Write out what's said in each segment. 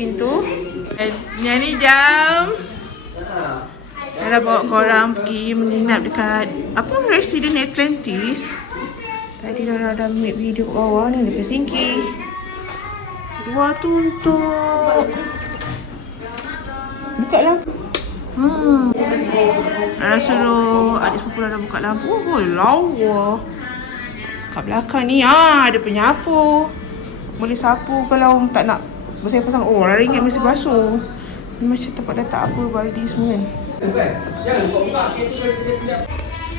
pintu. Yang ni jam. Saya dah bawa korang pergi menginap dekat apa, Resident Atlantis. Tadi dah ambil video kat bawah ni, dekat Singki. Luar tu untuk buka lampu. Suruh adik sepupu dah buka lampu. Oh, lawa. Kat belakang ni ada penyapu. Boleh sapu kalau tak nak bersih pasang. Oh, orang ringgit mesti basuh. Ni macam tempat letak apa, baldi semua kan.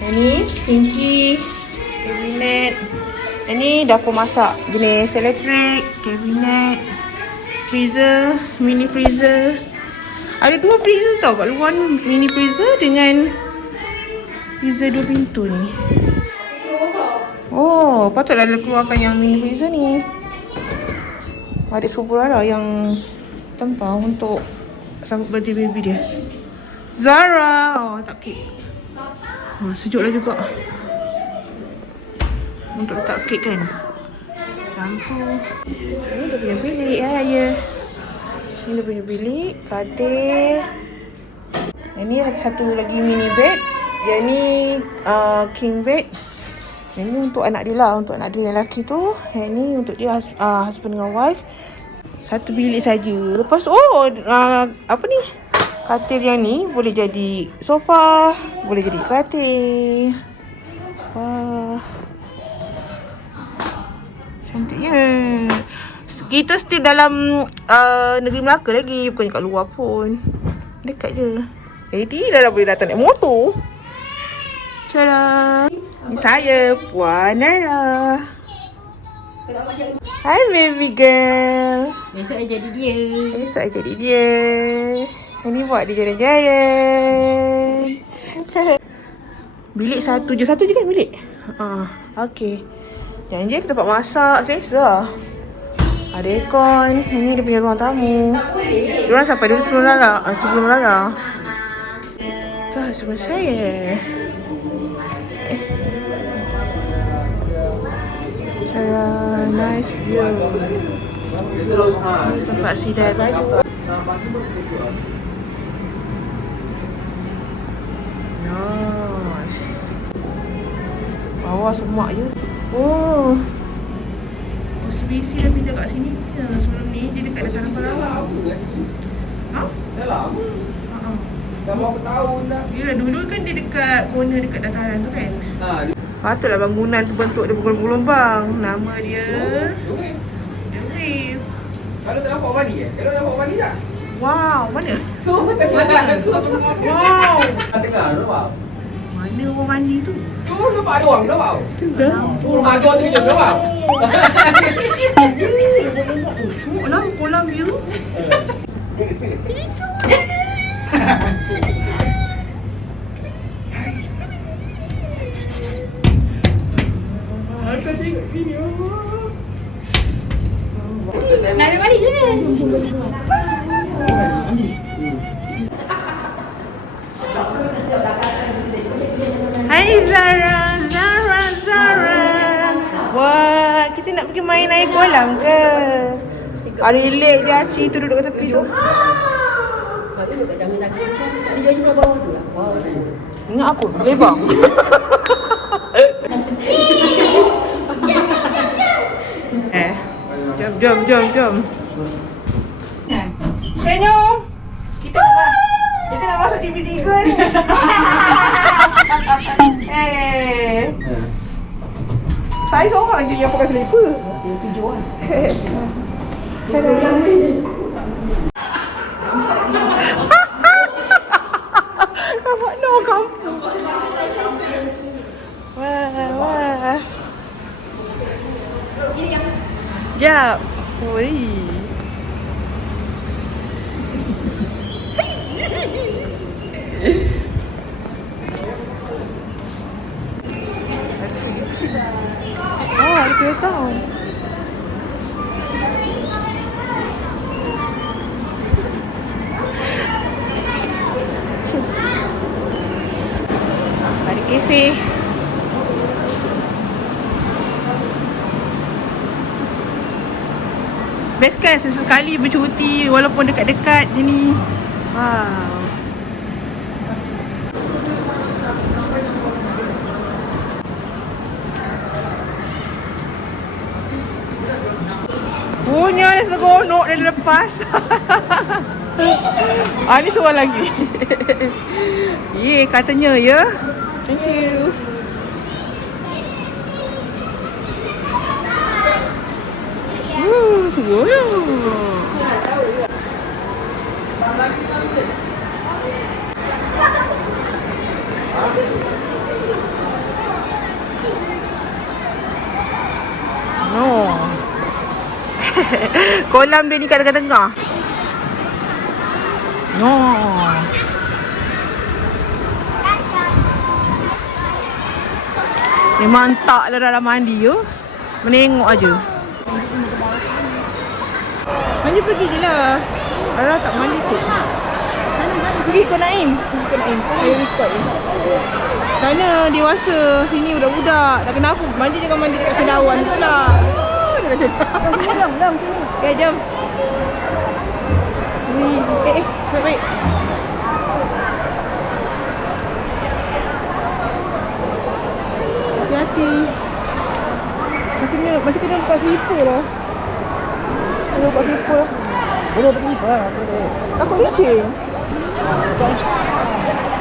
Yang ni sinki, kabinet. Yang ni dapur masak jenis elektrik, kabinet, freezer, mini freezer. Ada 2 freezer tau kat luar ni. Mini freezer dengan freezer 2 pintu ni. Oh, patutlah dia keluarkan yang mini freezer ni. Adik sepupu Lara yang tempau untuk sambut birthday baby dia. Zara. Oh, tak kek. Sejuk lah juga. Untuk letak kek kan. Lampu. Ni dia punya bilik ya. Ni dia punya bilik. Katil. Yang ni ada satu lagi mini bed. Yang ni king bed. Yang ni untuk anak dia lah. Untuk anak dia yang lelaki tu. Yang ni untuk dia husband dengan wife. Satu bilik saja. Lepas tu apa ni? Katil yang ni boleh jadi sofa, boleh jadi katil. Wah. Cantiknya. Kita still dalam negeri Melaka lagi, bukannya kat luar pun. Dekat je. Jadi dah boleh datang naik motor. Tada. Ni saya, Puan Nara. Hi baby girl. Besok I jadi dia. Yang ni buat dia jalan-jalan. Bilik satu je kan bilik? Okey. Yang je tempat masak, selesa. Ada aircon. Ini dia punya ruang tamu. Diorang sampai dulu sebelum Lara. Tu husband saya. Cara nice view. Tempat sidai baju. Nice. Bawah semak je. Oh, OCBC dah pindah kat sini. Sebelum ni dia dekat dataran Palawang. Dah lama. Dah berapa tahun dah. Yelah, dulu kan dia dekat corner dekat dataran tu kan. Patutlah bangunan tu bentuk dia bergelombang. Nama dia The Wave. Kalau tak nampak mandi Kalau nampak mandi tak? Wow, mana? Tu tengah tu. Wow. Tengah nampak. Mana orang mandi tu? Tu nampak ada orang nampak. Tengah. Ada orang terkejut nampak. Syuk lah kolam dia. Hijau. Kita tengok sini. Nak ada mandi je ni. Hai Zara. Wah, kita nak pergi main air kolam ke? Relax je Aci tu duduk kat tepi tu. Duduk kat taman-taman. Dia jadi kat bawah tu lah. Ingat apa? Lebar. Jom. Senyum. Kita nak masuk TV3 ni. Saya seorang je yang pakai slipper. Tujuan. Cara nampak no kampung. Wah. Jap. Oi. Ada playground. Ada kafe. Best kan sesekali bercuti walaupun dekat-dekat je ni. Wow. Punya dah seronok dah lepas. Ni seorang lagi. Ye, katanya ya. Thank you. Seronok. No. Kolam dia ni kat tengah-tengah. No. Memang tak lah dalam mandi tu. Menengok aja. Manja pergi je lah. Ara tak mandi tu. Pergi ikut Naim. Ikut Naim. Saya ikut je. Sana dewasa. Sini budak-budak. Dah kenapa? Mandi jangan mandi dekat cendawan pula. Dekat cendawan. Jom sini. Okay, jom. Baik-baik. Hati-hati. Macam kena buka slipper lah. Kena buka slipper lah. Boleh pergi apa? Boleh. Takut licin.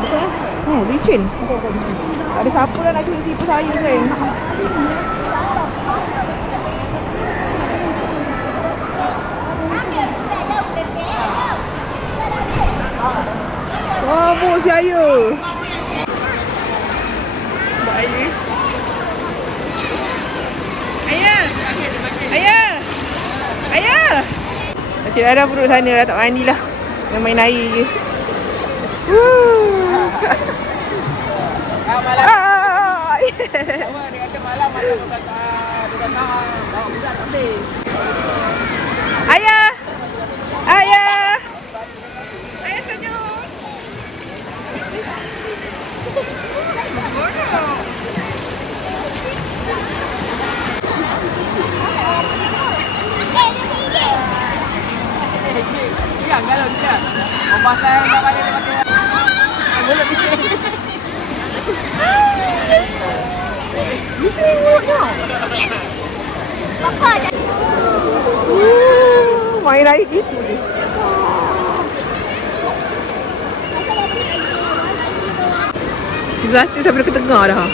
Betul? Licin. Tak ada siapa dah nak cuci slipper saya kan. Mabuk saya. Baik. Ayah. Ayah. Ayah. Cik Dara perut sana dah tak mandi lah. Dia main air je. Malam. Awak dia kata malam macam dia kata bawa budak tak boleh. Ayah. Ayah. Ayah senyum. Siang kalau dia. Pasal nak balik dia pakai. Boleh bising. Bising mulutnya. Papa dah. Main air gitu dia. Zati sampai ke tengah dah.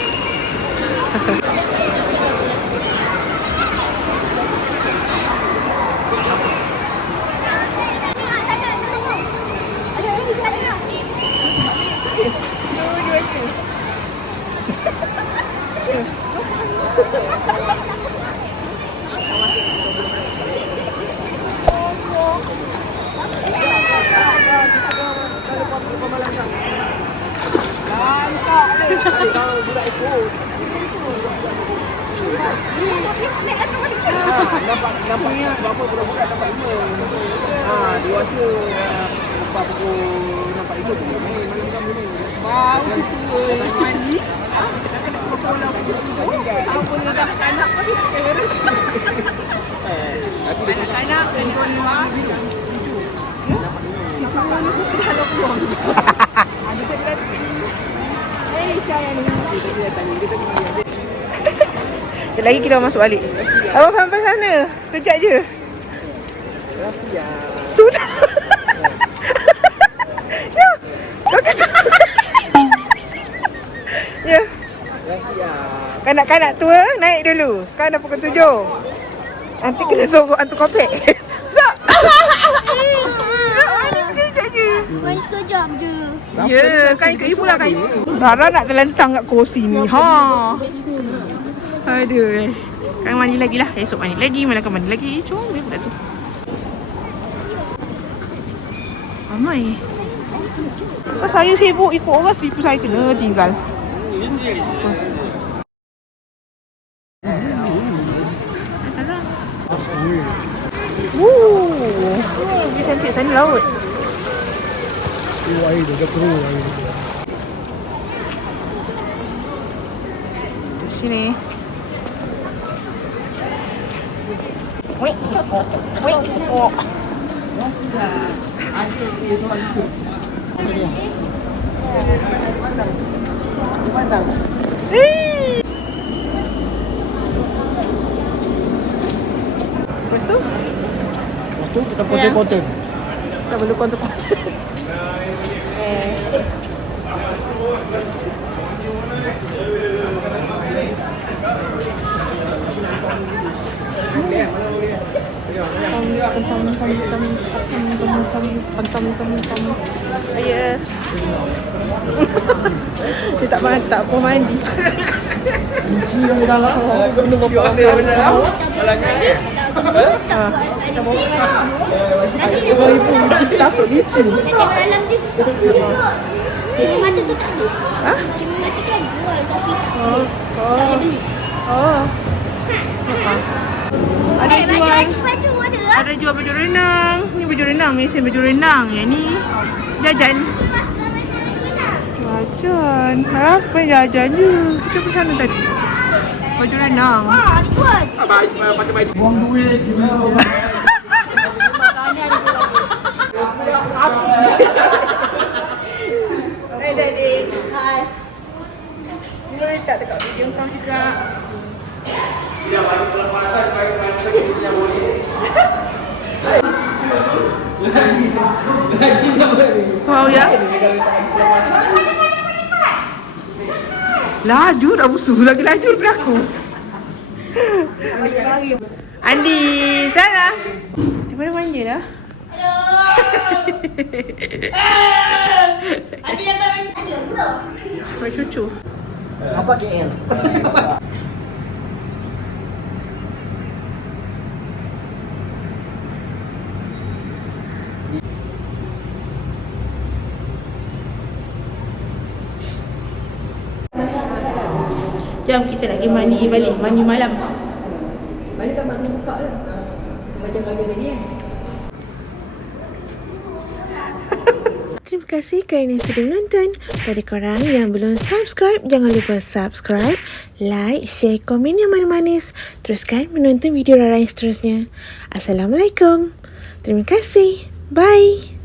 Kalau budak ikut. Nampaknya berapa budak-budak dapat 5. Dewasa lepas pukul nampak ikut tu. Malam kamu ni. Baru situ mandi. Sekolah apa dia kanak-kanak pun kanak-kanak dan kau luar. Siapa ni pun dah ada peluang. Ada tak saya ni. Sekejap lagi kita masuk balik. Abang sampai sana. Sekejap je. Sudah. Ya. Kau kata. Ya. Kanak-kanak tua naik dulu. Sekarang dah pukul 7. Nanti kena suruh hantu kopek. Zak. Ini sekejap je. Main sekejap je. Ya, kan ikut ibu lah kan. Rara nak terlentang kat kursi ni. Ha. Aduh. Kan mandi lagi lah. Esok mandi lagi. Malam kan mandi lagi. Comel budak tu. Ramai. Kau saya sibuk ikut orang, slipper saya kena tinggal. Dia cantik sana laut. Air dia dah keruh air. Di sini. Lepas tu Lepas tu kita konten-konten. tak perlu kontak. Ayah. Dia tak apa mandi. Kunci yang di dalam. Kita Takut licin. tengok dalam dia susah. Cuma mata tu tak ada. Ha? Cuma mata tu ada jual tapi Oh. tak boleh beli. Oh. Ada jual. Baju ada. Ada jual baju renang. Ni baju renang, mesin baju renang. Yang ni jajan. Jajan. Harap supaya jajan je. Kita pergi sana tadi. Baju renang. Wah, dijual. Buang duit. Hai Daddy. Hai. Dia letak dekat video kau juga. Kau ya? Laju dah busuh. Lagi laju daripada aku. Andi, Sarah. Daripada mana dah? Ada dapat main sana, bro. Buat cucu. Apa KL? Jom kita nak pergi mandi balik. Mandi malam. Mana tak makan buka lah. Macam pagi tadi kan. Terima kasih kerana sudah menonton. Pada korang yang belum subscribe, jangan lupa subscribe, like, share, komen yang manis-manis. Teruskan menonton video Rara yang seterusnya. Assalamualaikum. Terima kasih. Bye.